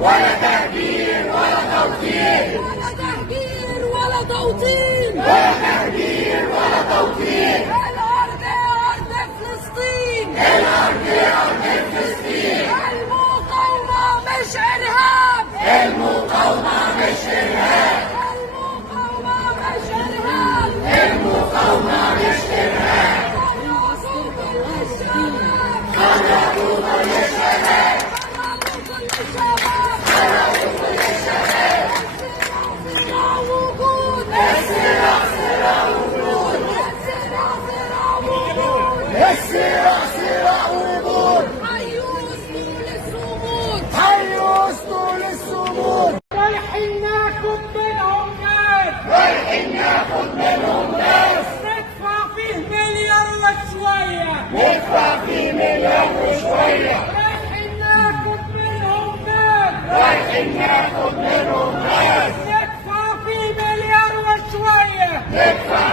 ولا تهجير ولا توطين، ولا تهجير ولا توطين، ولا تهجير ولا توطين. الأرض أرض فلسطين، الأرض أرض فلسطين. المقاومة مش إرهاب، المقاومة مش إرهاب، المقاومة مش إرهاب، المقاومة مش إرهاب. خرجوا كل الشباب، خرجوا كل الشباب، صراع وجود، الصراع صراع وجود، الصراع صراع وجود. حيوا أسطول الصمود، حيوا أسطول الصمود. رايحين ناخد منهم ناس، رايحين ناخد منهم ناس، ندفع فيه مليار وشوية، ندفع فيه مليون وشوية. رايحين ناخد منهم ناس، رايحين ناخد منهم ناس، ندفع فيه مليار وشوية، ندفع